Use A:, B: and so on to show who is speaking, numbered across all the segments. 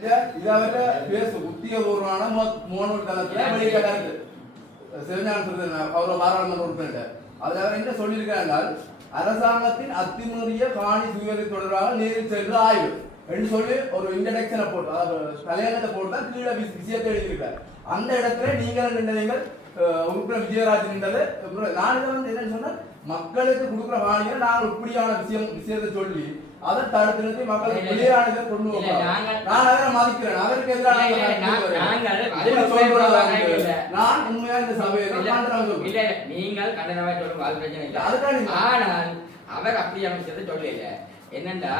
A: இது அவர்கிட்ட பேசு உத்தியோகபூர்வமான மோனூர் தளத்துல வெளியிட்ட கருத்து சிவஞான சிறிதரன் அவர் பாராளுமன்ற உறுப்பினர் அதுல அவர் என்ன சொல்லியிருக்கார் என்றால் அரசாங்கத்தின் அத்துமீறிய காணி சுயரி தொடர்பாக நேரில் சென்று ஆய்வு. என்று சொல்லி ஒரு இன்ட்ரடக்ஷனை போட்டு தலையங்கத்தை போட்டு தான் கீழே விஷயத்தை எழுதியிருக்கார் அந்த இடத்துல நீங்கள் நின்றீங்கள் உறுப்பினர் விஜயராஜ் நின்றது. நான் இதை வந்து என்னன்னு சொன்னா மக்களுக்கு கொடுக்குற காணியை நான் இப்படியான விஷயம் விஷயத்தை சொல்லி அதை தடுத்து நிறுத்தி மக்களுக்கு. வெளியானதை கொண்டு
B: நாங்கள்
A: நான் அவரை மதிக்கிறேன்.
B: இல்ல, இல்ல,
A: நான் உண்மையா இந்த சபையை
B: இல்ல, நீங்கள் கண்டனமா சொல்லுங்க அது பிரச்சனை இல்ல.
A: நீங்க-
B: ஆனால் அவர் அப்படி அமைச்சது சொல்லல. என்னண்டா?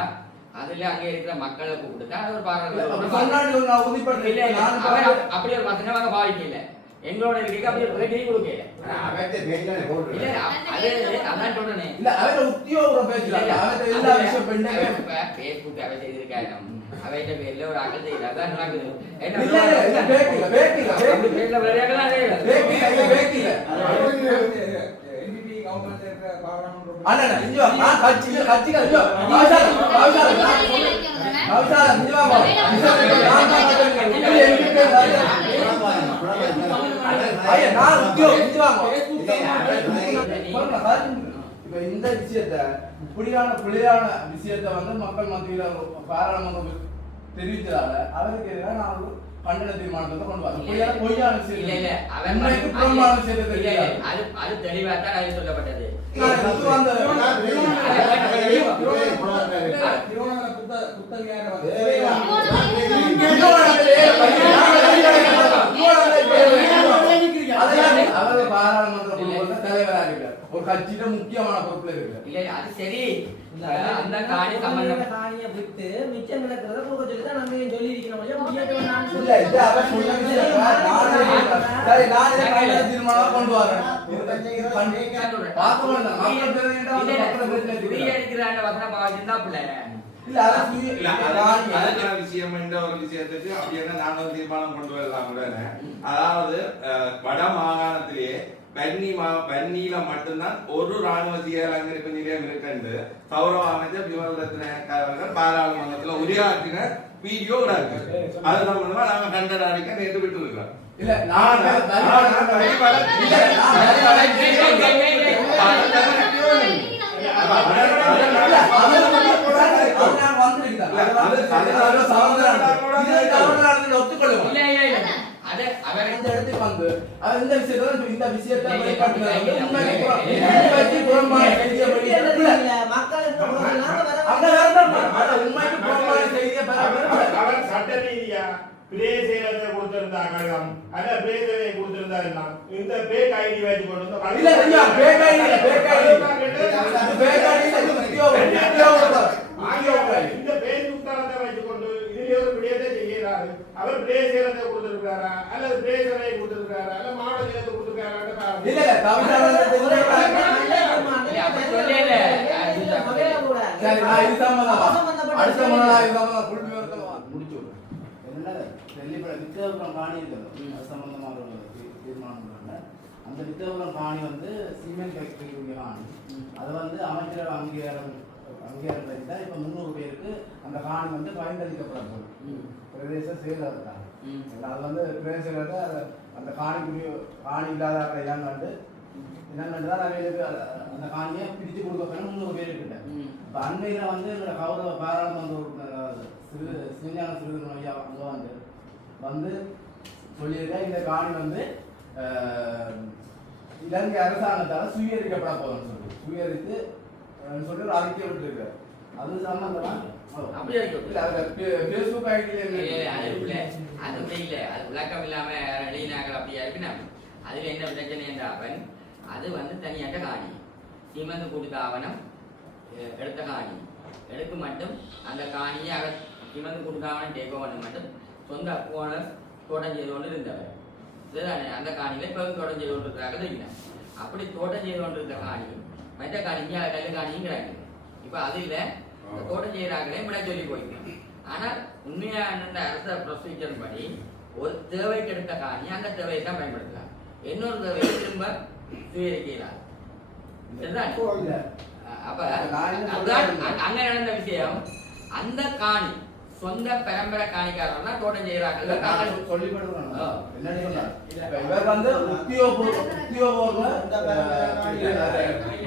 B: அதுல அங்க இருக்கிற மக்களை கூப்பிட்டு அவர்
A: அப்படி
B: பாராளுமன்ற
A: சொன்னாடி ஒரு நான்
B: இல்ல
A: உறுதிப்படுறேன்
B: இல்ல.
A: நான்
B: அவர்
A: பாரு-
B: அப்படி ஒரு வசனமாக பாவிக்கல. எங்களோட இருக்க அப்படி ஒரு பேட்டி கொடுக்கல இல்ல அது அதான் சொல்றேனே
A: இல்ல அவரை உத்தியோகம் பேசுறாங்க அவரை எல்லா விஷயம் பெண்ணுங்க
B: பேஸ்புக் அவ செய்திருக்காங்க அவைட்ட பேர்ல ஒரு அகல் செய்யல அதான் நடக்குது
A: இல்ல இல்ல இல்ல பேக்கில பேக்கில
B: அப்படி பேர்ல விளையாடலாம்
A: பேக்கில இல்ல பேக்கில அண்ணா அண்ணா, இங்க வா. நான் கட்சி கட்சி இங்க வா. கவிசால கவிசால கவிசால இங்க வா வா. நான் தான் கட்சி இல்ல எங்க ஐயா நான் உத்தியோகம். இப்ப இந்த விஷயத்த இப்படியான பிழையான விஷயத்த வந்து மக்கள் மத்தியில பாராளுமன்றம் தெரிவிச்சதால அவருக்கு எதிராக நான் கண்டன தீர்மானத்தை கொண்டு வரேன் இப்படியான பொய்யான விஷயம்
B: இல்ல இல்ல அவன்
A: உண்மைக்கு புறம்பான விஷயத்தை தெரிவிக்கிறார்
B: அது அது தெளிவா தான் அது சொல்லப்பட்டது
A: நான் பாராளுமன்ற குழுவில் தலைவராக இருக்கிறார் ஒரு கட்சியில முக்கியமான பொறுப்புல இருக்கிறார்
B: இல்ல அது சரி. அந்த காணி சம்பந்தம்.
C: காணியை விட்டு மிச்சம் நடக்கிறத போக சொல்லி தான் நம்ம சொல்லி இருக்கிறோம் ஐயா, முடியாதவன் நான்
A: இல்ல
C: சொல்ல
A: இது அவர் சொன்ன விஷயம் நானே தீர்மானம் கொண்டு வரேன். பார்க்க வேண்டாம் மக்கள்
B: வசனம் பாவிச்சிருந்தா பிள்ளை.
D: என்ற ஒரு விஷயத்துக்கு அப்படி என்ன நாங்கள் தீர்மானம் கொண்டு வரலாம் அதாவது வட மாகாணத்திலேயே பன்னி மா பன்னியில மட்டும்தான் ஒரு ராணுவ சீரர் அங்கிருப்பு நிலையம் இருக்குன்னு கௌரவ அமைச்சர் விமல் ரத்ன அவர்கள் பாராளுமன்றத்துல உரையாற்றின வீடியோ இருக்கு. அது சம்பந்தமா நாங்க கண்டன அறிக்கை நேற்று விட்டு இருக்கிறோம்
A: இல்ல நான்
D: ஆனா-
A: இந்த இடத்துக்கு வந்து அவர் இந்த விஷயத்தை இந்த விஷயத்தை உண்மைக்கு புறம்பான செய்தியை உண்மைக்கு புறம்பான செய்தியை.
E: அவர் சட்ட ரீதியா கொடுத்திருந்தா கழகம் கொடுத்திருந்தா எல்லாம். இந்த பேக் ஐடி வச்சு கொண்டு
A: இல்ல, இல்ல, இல்ல.
E: இந்த பேஸ்புக் தளத்தை வச்சு கொண்டு இதுல ஒரு விடயத்தை செய்கிறாரு அவர் பிரேசேலத்தை கொடுத்திருக்காரா அல்லது பிரேசலை கொடுத்திருக்காரா அல்ல மாவட்ட கொடுத்திருக்காரா
A: இல்ல, இல்ல, கவிதாவை தெரிஞ்சுக்கிறாங்க. சரி, நான் இது சம்பந்தமா. அடுத்த. அந்த வித்தகபுரம் காணி வந்து சிமெண்ட் ஃபேக்டரிக்குரிய காணி அது வந்து அமைச்சர் அங்கீகாரம் அங்கீகாரம் கிடைத்தா இப்ப முந்நூறு பேருக்கு அந்த காணி வந்து பயன்படுத்தப்பட போகுது பிரதேச செயலகத்தான் அது வந்து பிரதேச அந்த காணிக்குரிய காணி இல்லாத இடம் கண்டு இடம் கண்டு தான் அவைகளுக்கு அந்த- காணியை பிரித்து கொடுக்க முந்நூறு பேர் கிட்ட இப்ப அண்மையில வந்து எங்களோட கௌரவ பாராளுமன்ற உறுப்பினர் சிறு சிவஞான சிறுதன் ஐயா அங்க வந்து வந்து சொல்லியிருக்க இந்த காணி வந்து இலங்கை அரசாங்கத்தால சுவீகரிக்கப்பட போகுதுன்னு சொல்லி சுவீகரித்து அஹ், சொல்லி அறிக்கை விட்டுருக்காரு. அது சம்பந்தமா?
B: அப்படி அறிக்கை விட்டு-
A: இல்ல அது ஃபேஸ்புக் ஐடியில
B: இல்ல, அது அப்படி இல்ல. அது விளக்கம் இல்லாம வெளியினாக்கள் அப்படியா இருக்குன்னா அதுல என்ன பிரச்சனை என்றாவன் அது வந்து தனியாட்ட காணி. சீமந்து கொடுத்த ஆவணம் எ- எடுத்த காணி. எடுக்க மட்டும் அந்த காணியை அவர் சீமந்து கொடுத்த ஆவணம் டேக் ஓவர் மட்டும் சொந்த ஓனர் தோட்டம் செய்து கொண்டு இருந்தவர் அந்த காணியில இப்போ தோட்டம் செய்து கொண்டு இருக்கிறாங்க அப்படி தோட்டம் செய்து கொண்டு இருந்த காணி மற்ற காணி இங்கே கல்லு காணிங்கிறாங்க இப்போ அது இல்லை தோட்டம் செய்கிறாங்களே விட சொல்லி போயிருக்கு ஆனால் உண்மையான அந்த அரச ப்ரொசீஜர் படி ஒரு தேவைக்கு எடுத்த காணி அந்த தேவையை தான் பயன்படுத்தலாம் இன்னொரு தேவையை திரும்ப சுயரிக்கலாம் அப்ப அங்க நடந்த விஷயம் அந்த காணி சொந்த பரம்பரை காணிக்காரர்கள் தான் தோட்டம்
A: நான் சொல்லி இவர் வந்து உத்தியோகபூர்வ உத்தியோகபூர்வ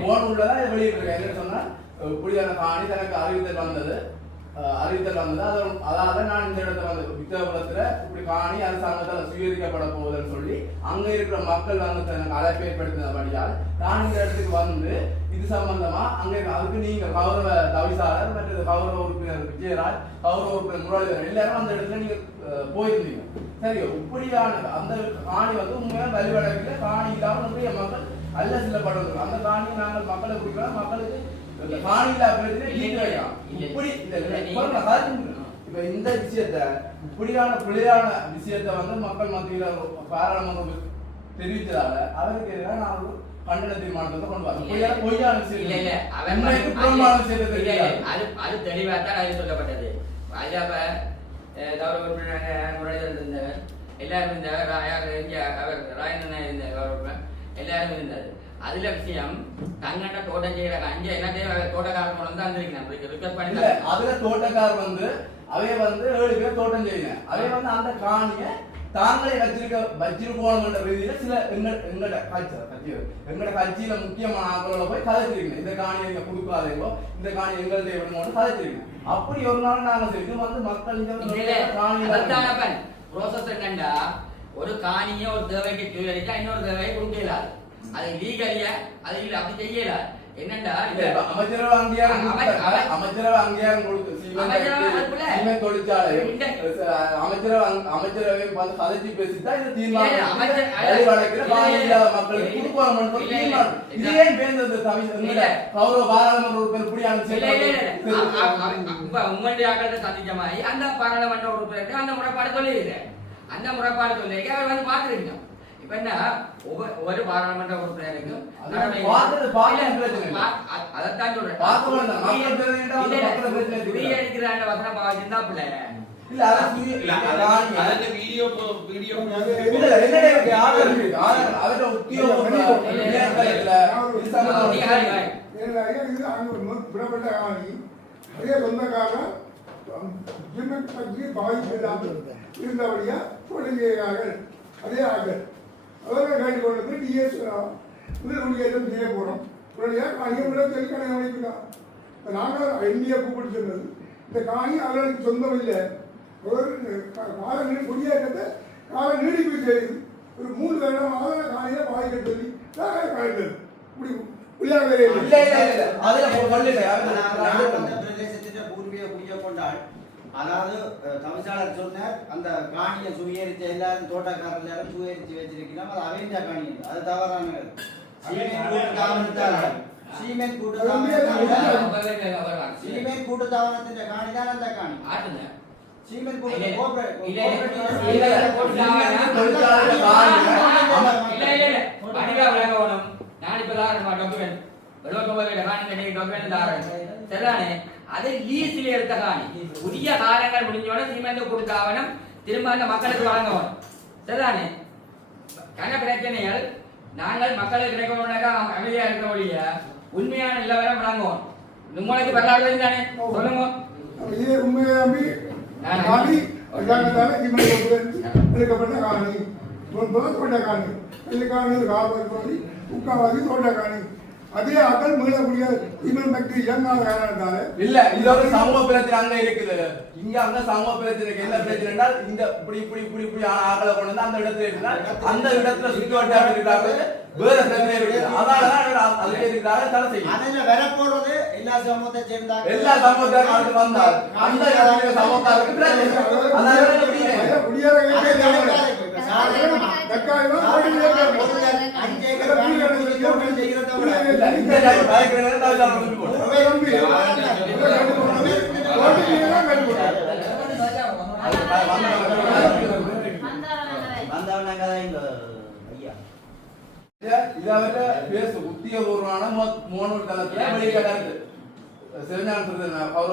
A: போன் உள்ளதா வெளியிட்டிருக்கேன் என்னன்னு சொன்னா இப்படியான காணி தனக்கு அறிவித்தல் வந்தது. அறிவித்தல் வந்தது அது அதாவது நான் இந்த இடத்துல வந்து வித்தியாபுரத்துல இப்படி காணி அரசாங்கத்தால் சுவீகரிக்கப்பட போகுதுன்னு சொல்லி அங்க இருக்கிற மக்கள் வந்து தனக்கு அழைப்பு ஏற்படுத்தினபடியால் நான் இந்த இடத்துக்கு வந்து இது சம்பந்தமா அங்க அதுக்கு நீங்க கௌரவ தவிசாளர் மற்ற கௌரவ உறுப்பினர் விஜயராஜ் கௌரவ உறுப்பினர் முரளிதரன் எல்லாரும் அந்த இடத்துல நீங்க போயிருந்தீங்க. சரி இப்படியான அந்த காணி வந்து உண்மையா வலுவடைக்கல காணி இல்லாமல் நிறைய மக்கள் அல்ல சில படம் அந்த காணி நாங்கள் மக்களை கொடுக்கிறோம் மக்களுக்கு இந்த காணி இல்லாத பிரச்சனை தீர்வு வைக்கலாம். இப்படி. இப்ப இந்த விஷயத்த இப்படியான பிழையான விஷயத்த வந்து மக்கள் மத்தியில பாராளுமன்றம் தெரிவிச்சதால அவருக்கு எதிராக நான் ஒரு கண்டன தீர்மானத்தை கொண்டு வரேன். இப்படியான பொய்யான விஷயம்
B: இல்ல இல்ல. அவன்
A: புறம்பான விஷயத்தை
B: அது அது தெளிவா தான் அது சொல்லப்பட்டது. பாஜக கௌரவ உறுப்பினர் முரளிதரன் இருந்தவர் எல்லாரும் இருந்தவர் ரா- யார் இங்க அவர் ராயண்ணன் இருந்த கௌரவ எல்லாரும் இருந்தார் அதுல விஷயம் தங்கண்ட தோட்டம் செய்யற அஞ்சு என்ன தோட்டக்காரன் வந்து வந்திருக்கேன் ரிக்வஸ்ட் பண்ணி
A: அதுல தோட்டக்கார் வந்து அவைய வந்து ஏழு பேர் தோட்டம் செய்யுங்க அவைய வந்து அந்த காணிய தாங்களே வச்சிருக்க வச்சிருக்கோம்ன்ற ரீதியில சில எங்க எங்கட கட்சி கட்சி எங்கட கட்சியில முக்கியமான ஆட்களோட போய் கதைச்சிருக்கீங்க இந்த காணியை நீங்க கொடுக்காதீங்கோ இந்த காணி எங்கள்ட்ட விடணும்னு கதைச்சிருக்கீங்க அப்படி ஒரு நாள் நாங்க இது வந்து மக்கள் காணி
B: ப்ரோசஸ் என்னண்டா? ஒரு காணியை ஒரு தேவைக்கு இன்னொரு தேவையை கொடுக்க இயலாது அது லீகலியா அது இல்ல அப்படி செய்ய இயலாது என்னண்டா
A: அமைச்சரவை அங்கீகாரம் அமைச்சரவை அங்கீகாரம் கொடுத்து தொழிற்சாலை அமைச்சரவை அமைச்சரவை வந்து கதைச்சு பேசித்தான் இந்த
B: இல்ல,
A: தீர்மானம் மக்களுக்கு சொல்லி
B: இல்ல,
A: தீர்மானம். இது ஏன் கௌரவ பாராளுமன்ற உறுப்பினர்
B: உங்களுடைய சந்திச்ச மாதிரி அந்த பாராளுமன்ற உறுப்பினருக்கு அந்த முறைப்பாடு சொல்லியிருக்கேன் அந்த முறைப்பாடு சொல்லியிருக்கேன் அவர் வந்து பார்த்துருக்கணும் இப்ப என்ன ஒவ்வொரு ஒரு பாராளுமன்ற உறுப்பினருக்கும்
A: அது
F: ஜிம்மிக் பற்றி பாதிப்பு இல்லாமல் இருந்தபடியா தொழில் செய்கிறார்கள் அதே ஆக்கள் அவர்கள் கேட்டுக்கொண்டது டிஎஸ் குடியேற்றம் செய்ய போகிறோம் உடனடியாக காணியை விட கணக்கு அமைக்கிறார் நாங்கள் இந்தியா கூப்பிட்டு சொன்னது இந்த காணி அவர்களுக்கு சொந்தம் இல்லை. ஒரு கால குடியேற்றத்தை கால நீடிப்பு செய்து ஒரு மூணு வருடமாக காணியை பாதிக்க சொல்லி கழிந்தது இப்படி உள்ளாகவே
A: இல்ல இல்ல இல்ல. அதுல
G: பிரதேசத்தின் பூர்வீக குடிய கொண்டாள் அதாவது தவிசாளர் சொன்னார் அந்த காணியை சுவீகரிச்ச எல்லாரும் தோட்டக்காரர் எல்லாரும் சுவீகரிச்சு வச்சிருக்கிறோம் அது அவைந்த காணி. அது தவறான சீமெண்ட் கூட்டு தாவனத்தால் சீமெண்ட் கூட்டு தாவனத்தால் சீமெண்ட் கூட்டு தாவனத்தின் காணி தான் அந்த காணி. சீமெண்ட் கூட்டு
B: நான் இப்ப தாரேன் டாக்குமெண்ட் எழுபத்தொன்பது காணி கட்டி டாக்குமெண்ட் தாரேன். சரிதானே அது லீஸ்ல எடுத்த காணி புதிய காலங்கள் முடிஞ்சோட சீமெண்ட் கொடுத்தாவனம் திரும்ப அந்த மக்களுக்கு வழங்கணும் சரிதானே? கன பிரச்சனைகள். நாங்கள் மக்களுக்கு கிடைக்கணும்னாக்கா அமைதியா இருக்க ஒழிய உண்மையான நிலவரம் வழங்குவோம். உங்களுக்கு வரலாறு தானே சொல்லுங்க.
F: இதே உண்மையை நம்பி காணி அரசாங்கத்தால் இவங்களுக்கு எடுக்கப்பட்ட காணி முதல் தோட்ட காணி காவல் கோரி முக்காவாசி தோட்ட காணி அதே ஆக்கள் மீளக்கூடிய இவன் பக்தி இயங்காத காரணத்தால
A: இல்ல இது ஒரு சமூக பிரச்சனை அங்க இருக்குது. இங்க அங்க சமூக பிரச்சனை இருக்கு. என்ன பிரச்சனை என்றால் இந்த இப்படி இப்படி இப்படி இப்படி ஆக்களை கொண்டு வந்து அந்த இடத்துல இருந்தால் அந்த இடத்துல சுத்தி வட்டாரம் இருக்கிறாங்க வேற பிரச்சனை இருக்கு அதனாலதான் அதுக்கு இருக்கிறாங்க தடை செய்யும்.
G: அதில் வரப்போறது எல்லா சமூகத்தை சேர்ந்தாங்க
A: எல்லா சமூகத்தாரும் அடுத்து வந்தால் அந்த சமூகத்தாருக்கு பிரச்சனை. அதனால முடியல
F: குடியேற
G: அது நடக்காது. இப்ப சாதாரணமா
A: சிவஞான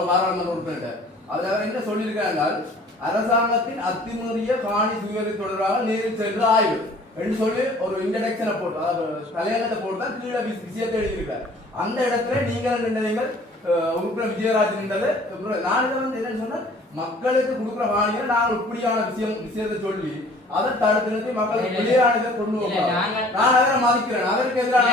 A: பாராளுமன்ற உறுப்பினர் அதுல அவர் என்ன என்றால் அரசாங்கத்தின் அத்துமீறிய காணி சுயரி தொடர்பாக நேரில் சென்று ஆய்வு. என்று சொல்லி ஒரு இன்ட்ரடக்ஷனை போட்டு அதாவது தலையங்கத்தை போட்டு தான் கீழே விஷயத்தை எழுதியிருக்காரு. அந்த இடத்துல நீங்கள் நின்றீங்கள் உறுப்பினர் விஜயராஜ் நின்றது. நான் இதை வந்து என்னன்னு சொன்னா மக்களுக்கு கொடுக்குற வாணியை நாங்கள் இப்படியான விஷயம் விஷயத்தை சொல்லி அதை தடுத்து நிறுத்தி மக்களுக்கு வெளியானதை கொண்டு
B: இல்ல,
A: வருவோம்
B: நாங்கள்
A: நான் அதை மதிக்கிறேன். அதற்கு எதிராக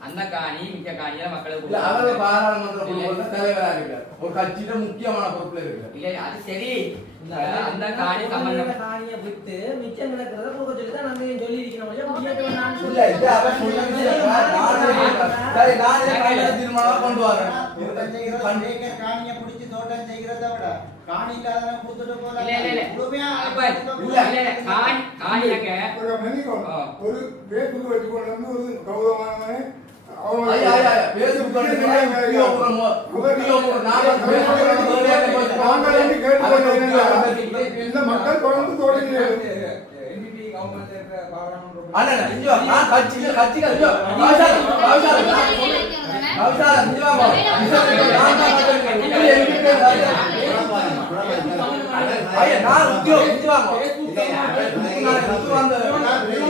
B: அந்த காணி மிச்ச காணியில மக்களுக்கு.
A: அவர் பாராளுமன்ற குழுவோட தலைவராக இருக்கார் ஒரு கட்சியில முக்கியமான பொறுப்புல இருக்கார்
B: இல்ல அது சரி அந்த காணி சம்பந்தம்
C: காணியை விட்டு மிச்சம் நடக்கிறத கொடுக்க சொல்லி தான் நம்ம சொல்லி இருக்கணும் முடியாத நான்
A: இல்ல இது அவர் நானே கேட்கிறேன். சரி நானே கையில தீர்மானம் கொண்டு வரேன்
G: காணியை பிடிச்சு தோட்டம் செய்கிறதை விட காணி இல்லாதவனை கொடுத்துட்டு போகலாம்.
B: இல்ல, இல்ல, இல்ல.
G: முழுமையா
B: அப்ப,
G: கொடுக்க
B: இல்ல, இல்ல, இல்ல, காணி காணியக்க
F: ஒரு வச்சுக்கொண்டு கௌரவமானவனை இந்த மக்கள் தொடர்ந்து தொடங்கினர்
A: அண்ணா வா. நான் கட்சி இல்ல, கட்சிக்கு ஐயோ, கவிசால, கவிசால, கவிசால, இங்க வாங்க. நான் தான் கட்சி. இப்படி எங்கிட்ட ஐயா, நான் உத்தியோகம், இங்க வாங்க. நான் வந்து-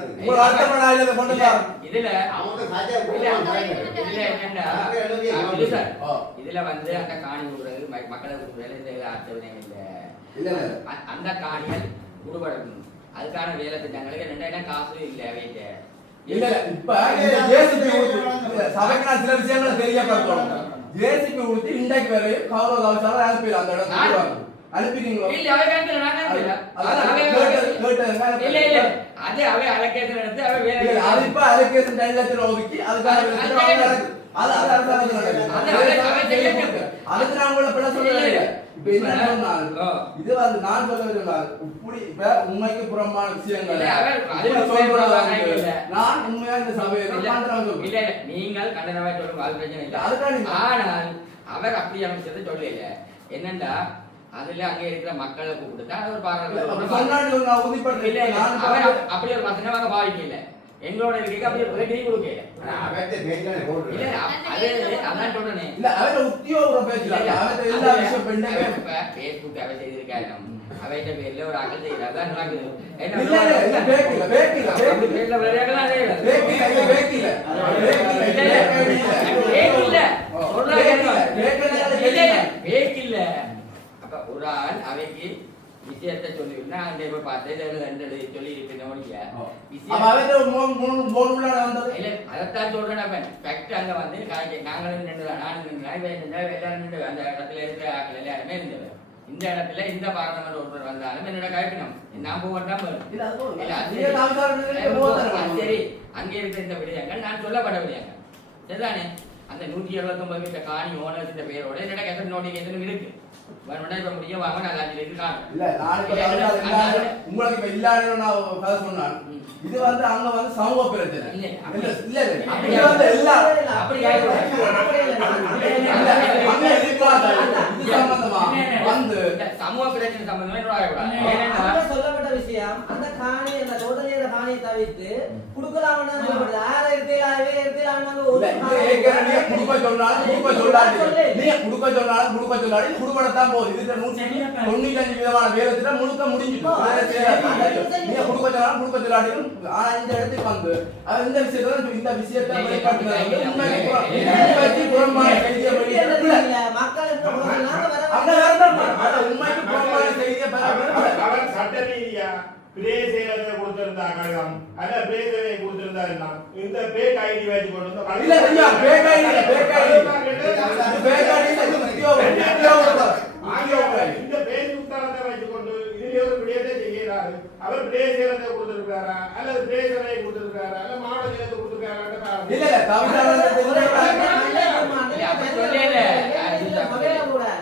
B: இதுல இல்ல, இதுல வந்து அந்த காணி கொடுக்குறது ம- மக்களுக்கு கொடுக்குறது இந்த அர்த்தவினை இல்ல. அந்த காணிகள் விடுபடணும் அதுக்கான வேலை திட்டங்களுக்கு ரெண்டாயிரம் காசு இல்ல வைக்க
A: இல்ல, இப்ப சபைக்கு சில விஷயங்களை தெரியப்படுத்தணும். JCB ஊத்தி இன்றைக்கு வரையும் கௌரவ கவிசால அனுப்பி அந்த இடம் கொண்டு வாங்க. அனுப்பிட்டீங்களோ?
B: இல்ல அவை கேட்கல நான் கேட்கல. இல்ல இல்ல. அது அவை அலக்கேஷன் எடுத்து அவை வேலை
A: இல்ல, அது இப்ப allocation ten லட்சம் ரூபா ஒதுக்கி அதுக்கான
B: அது- அது.
A: அது அது. அதுக்கு நான் பிழை சொல்லவே இல்லை. இப்ப என்ன. இது வந்து நான் சொல்ல விரும்பினால், இப்படி இப்ப உண்மைக்கு புறம்பான விஷயங்களை.
B: அது
A: இப்படி
B: உண்மைக்கு
A: சொல்றது
B: புறம்பான
A: வந்து,
B: இல்ல.
A: நான் உண்மையா இந்த சபையை
B: இல்ல,
A: தான் பண்றேன்
B: இல்ல, இல்ல, நீங்கள் கண்டனமா சொல்லுங்க அது பிரச்சனை இல்ல.
A: அதுதான் நீங்க-
B: ஆனால் அவர் அப்படி அமைச்சதை சொல்லல. என்னன்னா அதுல அங்க இருக்கிற மக்களை கூப்பிட்டு அது ஒரு அப்~ அப்படி ஒரு வசனம் அங்க பாவிக்கல. எங்களோட இருக்க அப்படி ஒரு பேட்டி கொடுக்கல இல்ல அப்~ அது அதான் சொல்றேனே
A: இல்ல அவன் உத்தியோகம் பேசல அவன் எல்லா விஷயம் பெண்ணே
B: பேஸ்புக் அவை செய்திருக்காரு. அவைட்ட பேர்ல ஒரு அகல் செய்யறாரு அதான் நடக்குது
A: இல்ல இல்ல இல்ல பேக்கில பேக்கில
B: அப்படி பேர்ல விளையாடலாம் செய்யல
A: பேக்கில இல்ல? பேக்கில பேக்கில
B: அப்ப ஒரு ஆள் அவைக்கு விஷயத்தை சொல்லிவிட்டா அந்த இப்ப பார்த்து இதுல ரெண்டு எழுதி சொல்லி இருப்பேன் ஒழிய இல்ல அதைத்தான் சொல்றேன் அவன் ஃபேக்ட் அங்க வந்து நாங்களும் நானும் நின்று இவன் நின்று எல்லாரும் நின்று அந்த இடத்துல இருக்கிற ஆட்கள் எல்லாருமே இருந்தது இந்த இடத்துல இந்த பாராளுமன்ற ஒருவர் வந்தாலும் என்னோட காய்ப்பினம் நான் போக வேண்டாம் வரும்.
A: இல்ல அது போதும்.
B: இல்ல, அது-
A: நீங்க தாமிசாரத்துக்கு போதானே
B: அது சரி. அங்கே இருக்க இந்த விடயங்கள் நான் சொல்லப்பட விடயங்கள். சரிதானே? அந்த நூற்றி எழுபத்தொன்பது இந்த காணி ஓனர்ஸ் பேரோட என்னோட கெசட் நோட்டிஃபிகேஷன் இருக்கு.
A: இல்ல நாளைக்கு உங்களுக்கு இப்ப இல்லாத நான் சொன்னான். இது வந்து அங்க வந்து சமூக பிரச்சனை.
B: இல்ல,
A: இல்ல இல்ல இல்ல.
B: அப்படி
A: இது வந்து எல்லா
B: அப்படி ஆயிடும்.
A: இல்ல, அங்க இருக்காத இது சம்பந்தமா? வந்து
B: சமூக பிரச்சனை சம்பந்தமா என்னோட ஆகக்கூடாது.
C: விஷயம் அந்த காணி அந்த தோட்டநேர காணியை தவிர்த்து குடுக்கலாம்னு தான் சொல்லப்படுது. ஆறு இருக்கலாவே இருக்கலாம்னு ஒரு
A: இல்ல, இது ஏற்கனவே நீங்க குடுக்க சொன்னாலும் குடுக்க சொல்லாது நீங்க குடுக்க சொன்னாலும் குடுக்க சொல்லாது குடுக்கத்தான் போகுது. இதுல நூற்றி தொண்ணூத்தி அஞ்சு விதமான வேலை திட்டம் முழுக்க பரப்புறது
E: அவர் சட்ட ரீதியா பிரேசேலத்தை கொடுத்திருந்தா கழகம் அல்ல பிரேசேலை கொடுத்திருந்தா என்ன இந்த பேக் ஐடி வச்சு கொண்டு வந்து
A: இல்ல ஐயா இல்ல இல்ல இது
E: இந்த பேஸ்புக் தளத்தை வைத்துக்கொண்டு இதுல ஒரு விடயத்தை செய்கிறாரு அவர் பிரேசேலத்தை கொடுத்திருக்காரா அல்லது பிரேசலை கொடுத்திருக்காரா அல்ல மாவட்ட ஜெயத்தை கொடுத்திருக்காரா
A: இல்ல இல்ல கவிதானந்த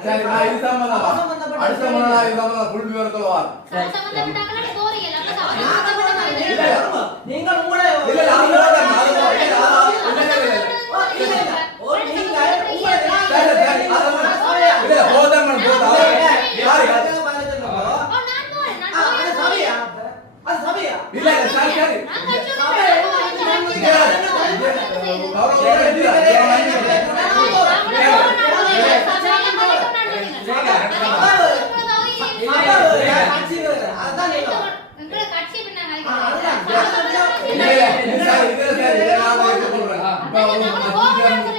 A: சரி நான் இது சம்பந்தமா அடுத்த முறை நான் இது சம்பந்தமா புல்
C: நீங்கள்
A: இல்ல அது வேண்டாம். இல்ல, அது- இல்ல, இல்ல, இல்ல, இல்ல.
C: ஓ, நீங்கள்
A: சரி, சரி, அது வேண்டாம். இல்ல, இல்ல, போதும், போதும். அது- யாரு,
C: அது சபையா
A: இல்ல இல்ல சரி சரி
H: நான் கட்சி
C: சபை
A: கௌரவத்தோட இருக்கிறார்.
C: கட்சி வேற. அதான் கேட்கலாம். ஆ, அதுதான்.
A: இல்ல இல்ல இது சரி இது சரி இதை நான் ஏற்றுக்கொள்றேன். இப்ப ஒரு முக்கிய- முக்கியமான வந்தவரை கூட்டாளி
B: இல்ல, இல்ல, இல்ல.
C: நாம ஒரு விஷயத்தை செஞ்சா இருப்பா.
B: இங்க உள்ள
C: என்ன இருக்கு? ஏன்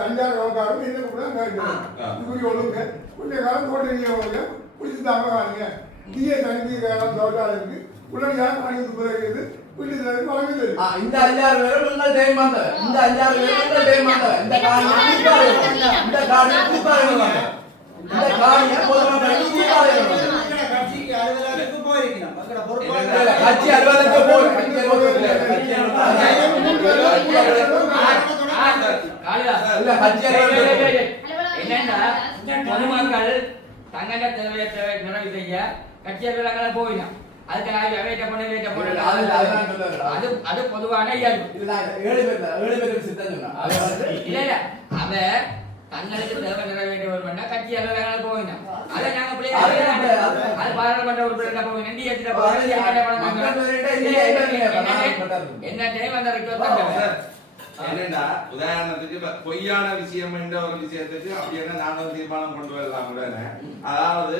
F: அஞ்சாறு கவுக்காரும் என்ன. இப்படி ஒழுங்க கொஞ்ச காலம் போட்டு நீங்க ஒழுங்க பிடிச்சி தாங்க தீய தண்ணி காலம் தோட்டாளருக்கு உடனடியாக காணிக்கு பிறகு
A: இந்த அஞ்சாறு பேரும் உங்கள் டைம் வந்தவர் இந்த அஞ்சாறு பேரும் உங்கள் டைம் வந்தவர் இந்த காணியை கூட்டாளி இந்த காணியை கூட்டாளி வந்தவர் இந்த காணியை பொதுமக்களுக்கு கூட்டாளி
B: பொதுமக்கள் தங்கட தேவையை தேவை நிறைவு செய்ய கட்சி அலுவலகங்களை போயிடும் அதுக்கு நான் வேட்ட பண்ண
A: அது- அது
B: அது பொதுவான இயல்பு
A: ஏழு பேர் ஏழு சித்தம்
B: இல்ல இல்ல தங்களுக்கு தேவை நிறைவேற்ற வேணும்னா கட்சி அலுவலகங்கள் போயிடும் அதை நாங்க பிள்ளை
A: அது
B: பாராளுமன்ற இல்ல,
A: இல்ல,
B: இல்ல,
A: இல்ல,
B: என்ன டைம் அந்த
D: சார், என்னன்னா உதாரணத்துக்கு பொய்யான விஷயம் என்ற ஒரு விஷயத்துக்கு அப்படி என்ன நாங்கள் தீர்மானம் கொண்டு வரலாம் உடனே அதாவது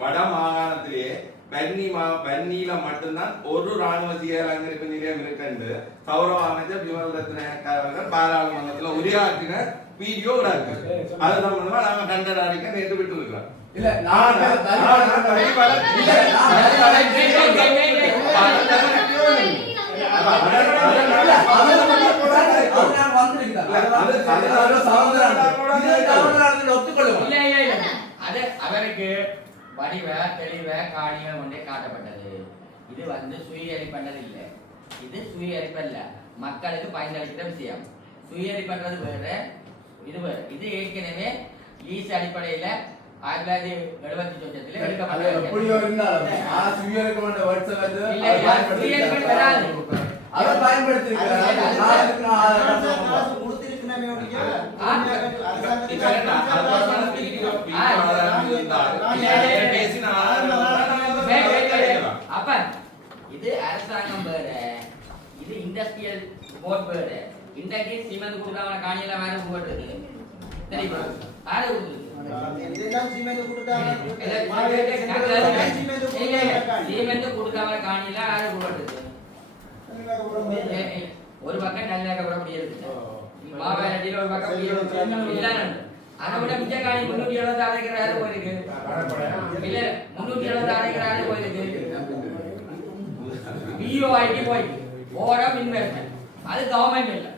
D: வட மாகாணத்திலேயே பன்னி மா பன்னியில மட்டும்தான் ஒரு ராணுவ சீரர் அங்கிருப்பு நிலையம் இருக்குன்னு கௌரவ அமைச்சர் விமல் ரத்ன அவர்கள் பாராளுமன்றத்துல உரையாற்றின வீடியோ இருக்கு அது சம்பந்தமா நாங்க கண்டன அறிக்கை நேற்று விட்டு இருக்கிறோம்
A: இல்ல நான்
B: அவருக்கு வடிவ தெளிவ காணியம் ஒன்றே காட்டப்பட்டது இது வந்து சுயேறி பண்ணது இல்ல இது சுயேறி அல்ல மக்களுக்கு பயனளிக்கிற விஷயம் சுயேறி பண்றது வேற இது வேற இது ஏற்கனவே லீஸ் அடிப்படையில ஆயிரத்தி தொள்ளாயிரத்தி எழுபத்தி சொச்சத்துல
A: அது
B: எடுக்கப்பட்ட
A: எப்படியோ இருந்தாலும் ஆனா சுயருக்கு கொண்ட words வந்து
B: இல்ல,
A: அதை.
B: அப்ப இது அரசாங்கம் வேற இது இண்டஸ்ட்ரியல் போர்ட் வேற. இன்றைக்கு சிமெண்ட் கொடுக்காம காணியெல்லாம் வேற போட்டுருக்கு தெரியுமா யாரு ஒரு பக்கம் நல்ல கூட இருக்கு மாவேலடியில் ஒரு பக்கம். இல்ல. அதை விட மிச்ச காணி முன்னூத்தி எழுபத்தி யாரு போயிருக்கு இல்ல முன்னூத்தி எழுபத்தி யாரு போயிருக்கு பிஓஐடி ஆஃப் இன்வெஸ்ட்மெண்ட் அது கவர்மெண்ட் இல்ல.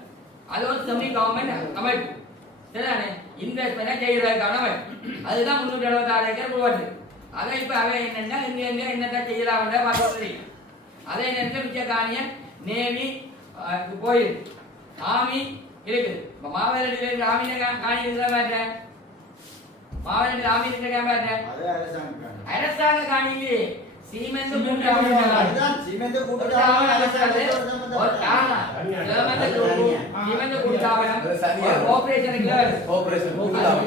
B: அது ஒரு செமி கவர்மெண்ட் அமைப்பு சரிதானே? இன்வெஸ்ட்மெண்ட் செய்யறதுக்கான அமைப்பு அதுதான் முன்னூத்தி எழுபத்தி ஆறு ஏக்கர் போட்டு அதை இப்ப அவன் என்னன்னா இங்க எங்க என்னத்த செய்யலாம் பார்க்க தெரியும் அதே நேரத்தில் மிச்ச காணியன் நேவி போயிருக்கு ஆமி இருக்குது. இப்ப மாவேலியில் ஆமி காணி இருக்கிற மாதிரி மாவேலியில் ஆமி இருக்கிற மாதிரி
G: அது அரசாங்கம்.
B: அரசாங்க காணியிலே சீமெந்து
G: சிமெண்ட்
B: கூட்டாளி
G: அதுதான் சிமெண்ட் கொடுத்தாங்க, அரசாங்கத்தோட சம்பந்தப்பட்ட
A: அது சரியா. Corporation கூட்டுத்தாபனம்.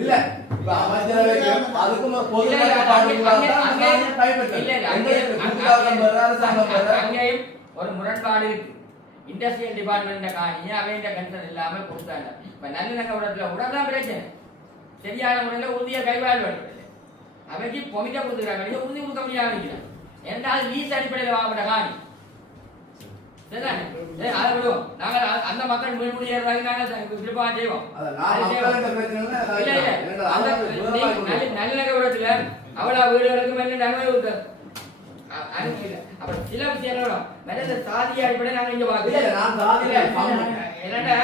A: இல்ல இப்ப அமைச்சரவைக்கு அதுக்கும் ஒரு பொது
B: அங்கேயும் ஒரு முரண்பாடு இருக்கு இண்டஸ்ட்ரியல் டிபார்ட்மெண்ட் அவங்க கன்சர்ன் இல்லாம கொடுத்தாங்க இப்ப நல்லிணக்கபுரத்துல கூட தான் பிரச்சனை சரியான முறையில் உறுதியை கைவாழ் வேண்டும் அவைக்கு பொமிக்க கொடுத்துருக்காங்க உறுதி கொடுக்க முடியாம இருக்கிறான் என்றால் லீஸ் அடிப்படையில் வாங்கப்பட்ட காணி நாங்கள் அந்த மக்கள் மீன்பிடிக்கிறதாக நாங்கள் விருப்பம் செய்வோம் நல்ல- நல்லிணக்கபுரத்துல அவ்வளவு வீடுகளுக்கு மேல நன்மை சில விஷயங்களும் மேல இந்த சாதி அடிப்படையில் நாங்க இங்க பார்க்கல. என்னன்னா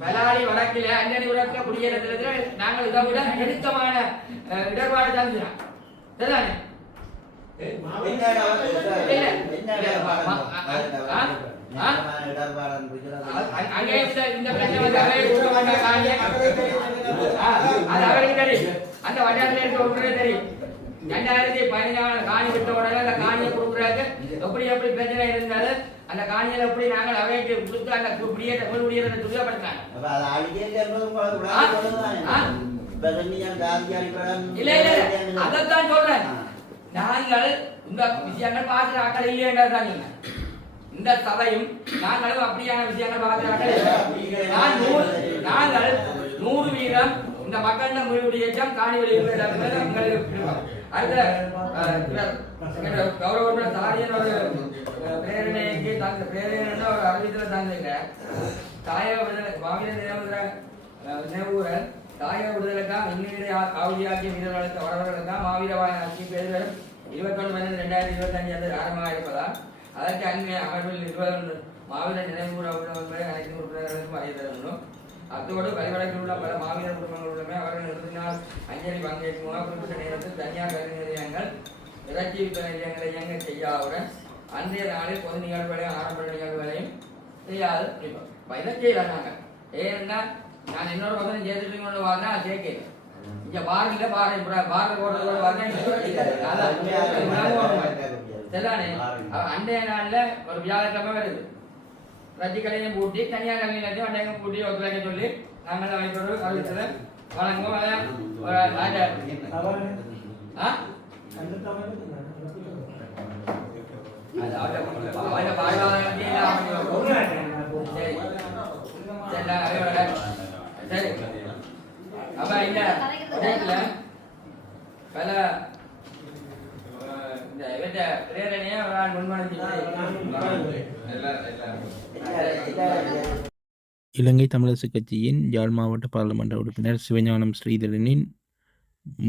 B: பலாலி வடக்கில அஞ்சனி உலகத்துல குடியேறதுல நாங்கள் இதை விட நெருக்கமான இடர்பாடு தந்துறோம் சரிதானே அங்கே இந்த பிரச்சனை அந்த வட்டாரத்தில் இருக்க ஒருத்தரே தெரியும் ரெண்டாயிரத்தி பதினஞ்சாம் காணி விட்ட உடனே அந்த காணியை கொடுக்குறாங்க. எப்படி எப்படி பிரச்சனை இருந்தாலும் அந்த காணியில எப்படி நாங்கள் அவைக்கு கொடுத்து அந்த இல்ல இல்ல இல்ல. அதைத்தான் சொல்றேன். நாங்கள் இந்த விஷயங்கள் பார்க்கிற ஆக்கள் இல்லையன்றதான் சொன்னேன். இந்த சபையும் நாங்களும் அப்படியான விஷயங்கள் பார்க்கிற ஆக்கள் இல்லை. நான் நூறு நாங்கள் நூறு வீதம் இந்த மக்களிடம் முடிவுடையச்சம் காணி வெளியிடுவது எங்களுக்கு விருப்பம். அடுத்த அஹ், இவர், எங்களோட கௌரவ உறுப்பினர் தாரியன் ஒரு விடுதலை மாவீர நினைவுகிற நினைவுகள் தாய விடுதலுக்காக இன்னுயிரை ஆவுதியாக்கிய வீரர்களுக்கு வரவர்களுக்காக மாவீரவாய ஆட்சி பேர்கள் இருபத்தொன்று பன்னெண்டு ரெண்டாயிரத்தி இருபத்தஞ்சு அன்று ஆரம்பமாக இருப்பதால் அதற்கு அங்கே அமர்வில் நிர்வாகம் மாவீர நினைவு அனைத்து உறுப்பினர்களுக்கும் அறிய தரணும் அத்தோடு வழிவடக்கில் உள்ள பல மாவீர குடும்பங்களுடனே அவர்கள் நிறுத்தினால் அஞ்சலி பங்கேற்கும் மூலம் குறிப்பிட்ட நேரத்தில் தனியார் கல்வி நிலையங்கள் இறைச்சி விற்பனை நிலையங்களை இயங்க செய்யாவுடன் அன்றைய நாளில் பொது நிகழ்வுகளையும் ஆரம்ப நிகழ்வுகளையும் செய்யாது. இதை செய்யலாம் நாங்கள் ஏன்னா நான் இன்னொரு பக்கம் சேர்த்துட்டு கொண்டு வரனா சேர்க்கிறேன் இங்க பார் இல்ல பார் பார் போடுறது வரனா சரிதானே? அன்றைய நாள்ல ஒரு வியாழக்கிழமை வருது. ரஜி கடையும் பூட்டி தனியார் கல்வியிலையும் அண்டையும் பூட்டி ஒத்துழைக்க சொல்லி நாங்கள் அமைப்போடு அறிவித்தது ஒரு ராஜா ஆ சரி அப்ப இந்த பல இந்த இவற்ற பிரேரணையை ஒரு ஆள் முன்மொழிஞ்சு
H: இலங்கை தமிழரசு கட்சியின் யாழ் மாவட்ட பாராளுமன்ற உறுப்பினர் சிவஞானம் ஸ்ரீதரனின்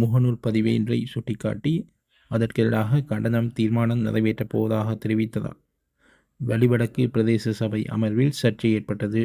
H: முகநூல் பதிவை இன்றை சுட்டிக்காட்டி அதற்கெதிராக கண்டனம் தீர்மானம் நிறைவேற்றப் போவதாக தெரிவித்ததால் வலிவடக்கு பிரதேச சபை அமர்வில் சர்ச்சை ஏற்பட்டது.